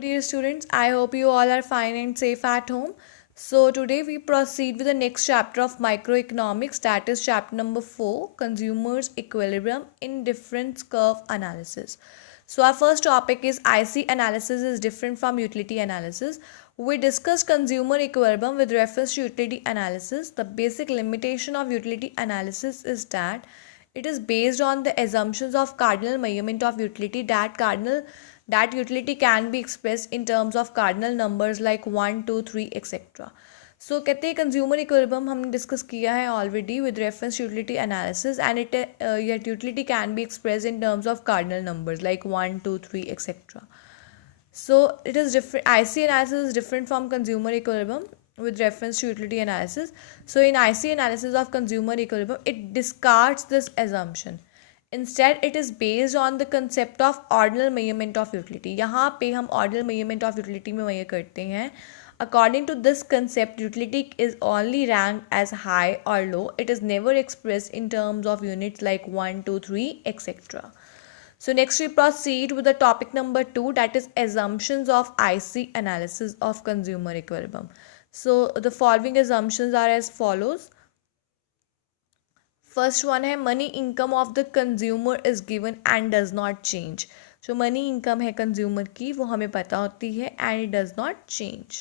Dear students, I hope you all are fine and safe at home. So today we proceed with the next chapter of microeconomics, that is chapter number 4, consumers equilibrium indifference curve analysis. So our first topic is IC analysis is different from utility analysis. We discussed consumer equilibrium with reference to utility analysis. The basic limitation of utility analysis is that it is based on the assumptions of cardinal measurement of utility that utility can be expressed in terms of cardinal numbers like 1, 2, 3, etc. सो कहते हैं consumer equilibrium हमने discuss किया है already with reference utility analysis and yet utility can be expressed in terms of cardinal numbers like 1, 2, 3, etc. So it is different. IC analysis is different from consumer equilibrium with reference to utility analysis. So in IC analysis of consumer equilibrium, it discards this assumption. Instead, it is based on the concept of ordinal measurement of utility. यहाँ पे हम ordinal measurement of utility में measure करते हैं. According to this concept, utility is only ranked as high or low. It is never expressed in terms of units like 1, 2, 3, etc. So next we proceed with the topic number 2, that is assumptions of IC analysis of consumer equilibrium. So the following assumptions are as follows. First one है money income of the consumer is given and does not change. जो money income है consumer की वो हमें पता होती है and it does not change.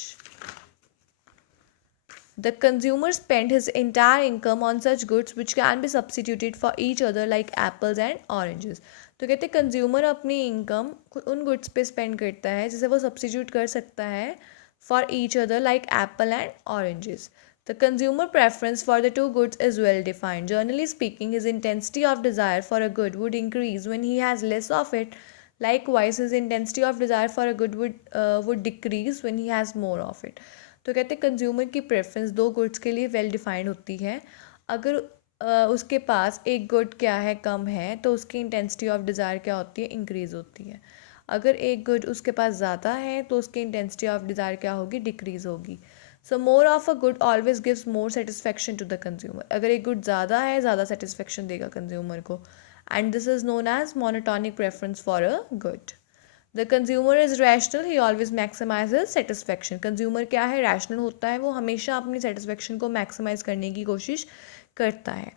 The consumer spend his entire income on such goods which can be substituted for each other like apples and oranges. तो कहते हैं कंज्यूमर अपनी इनकम उन गुड्स पे स्पेंड करता है जिसे वो सब्सटीट्यूट कर सकता है for each other like Apple and oranges. The consumer preference for the two goods is well defined. Generally speaking, his intensity of desire for a good would increase when he has less of it. Likewise, his intensity of desire for a good would decrease when he has more of it. तो कहते हैं consumer की preference दो goods के लिए well defined होती है. अगर उसके पास एक गुड क्या है कम है तो उसकी इंटेंसिटी ऑफ डिज़ायर क्या होती है इंक्रीज़ होती है. अगर एक गुड उसके पास ज़्यादा है तो उसकी इंटेंसिटी ऑफ डिज़ायर क्या होगी डिक्रीज़ होगी. So more of a good always gives more satisfaction to the consumer. अगर एक गुड ज़्यादा है ज़्यादा सेटिस्फेक्शन देगा कंज्यूमर को and this is known as monotonic preference for a good. The consumer is rational, he always maximises satisfaction. Consumer क्या है rational होता है, वो हमेशा अपनी सेटिस्फेक्शन को मैक्सिमाइज करने की कोशिश करता है.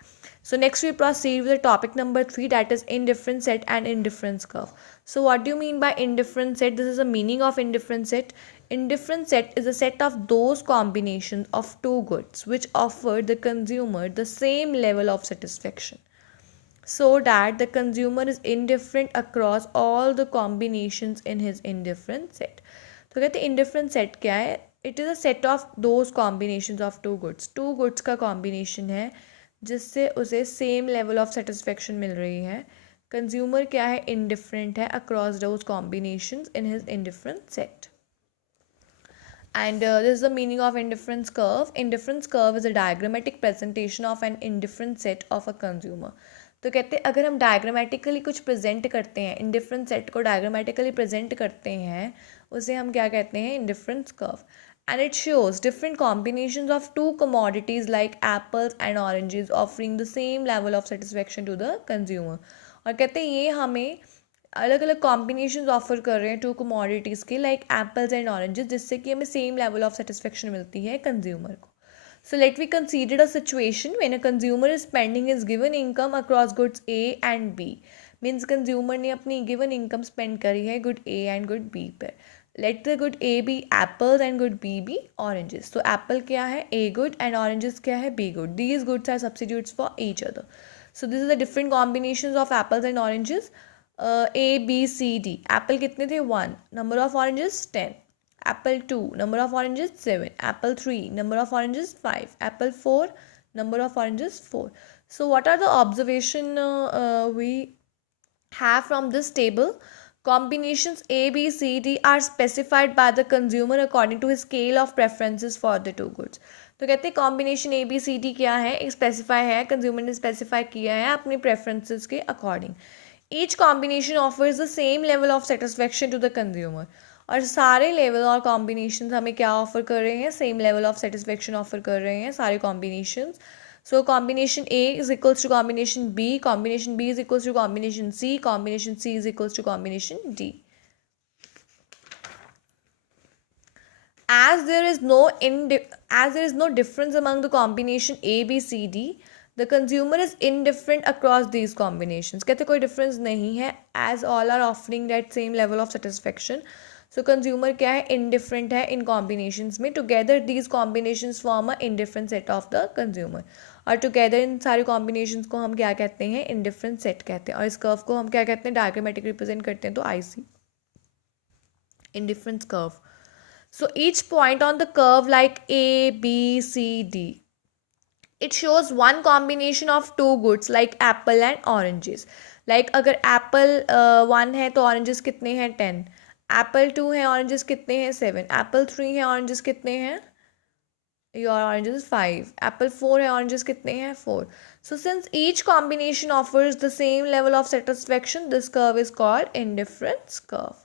So next we proceed with the topic number 3, that is indifference set and indifference curve. So what do you mean by indifference set? This is the meaning of indifference set. Indifference set is a set of those combinations of two goods which offer the consumer the same level of satisfaction, so that the consumer is indifferent across all the combinations in his indifference set. तो कहते हैं indifference set क्या है? It is a set of those combinations of two goods. Two goods का combination है जिससे उसे same level of satisfaction मिल रही है. कंज्यूमर क्या है इंडिफरेंट है across those combinations in his indifferent set. And this is the meaning of indifference curve. Indifference curve is a diagrammatic presentation of an indifferent set of a consumer. तो कहते हैं अगर हम डायग्रामेटिकली कुछ present करते हैं indifferent set को diagrammatically present करते हैं उसे हम क्या कहते हैं indifference curve. And it shows different combinations of two commodities like apples and oranges offering the same level of satisfaction to the consumer. और कहते हैं ये हमें अलग अलग कॉम्बिनेशन ऑफर कर रहे हैं टू कमोडिटीज़ के लाइक एप्पल्स एंड ऑरेंजेस जिससे कि हमें सेम लेवल ऑफ सेटिस्फेक्शन मिलती है कंज्यूमर को. So let we consider a situation when a consumer is spending his given income across goods A and B. Means consumer ने अपनी given income spend करी है good A and good B पर. Let the good A be apples and good B be oranges. So apple क्या है A good and oranges क्या है B good. These goods are substitutes for each other. So this is the different combinations of apples and oranges. A B C D. Apple कितने थे 1. Number of oranges 10. Apple 2. Number of oranges 7. Apple 3. Number of oranges 5. Apple 4. Number of oranges 4. So what are the observation we have from this table? Combinations A, B, C, D are specified by the consumer according to his scale of preferences for the two goods. तो कहते हैं combination A, B, C, D क्या है एक specify है consumer ने specify किया है अपने प्रेफरेंसेस के according. Each combination offers the same level of satisfaction to the consumer. और सारे लेवल और कॉम्बिनेशन हमें क्या ऑफर कर रहे हैं same level of satisfaction offer कर रहे हैं सारे combination. So combination A is equals to combination B, combination B is equals to combination C, combination C is equals to combination D. as there is no as there is no difference among the combination A B C D, the consumer is indifferent across these combinations. कहते कोई difference नहीं है, as all are offering that same level of satisfaction. So consumer क्या है, indifferent है इन combinations में. Together these combinations form a indifferent set of the consumer. और together इन सारी combinations को हम क्या कहते हैं, indifferent set कहते हैं. और इस curve को हम क्या कहते हैं, diagrammatic represent करते हैं, तो IC, indifference curve. So each point on the curve like A, B, C, D, it shows one combination of two goods like apple and oranges. Like अगर apple 1 है तो oranges कितने हैं 10, apple 2 है oranges कितने हैं 7, apple 3 है oranges कितने हैं, your oranges 5, apple 4 है oranges कितने हैं 4. So since each combination offers the same level of satisfaction, this curve is called indifference curve.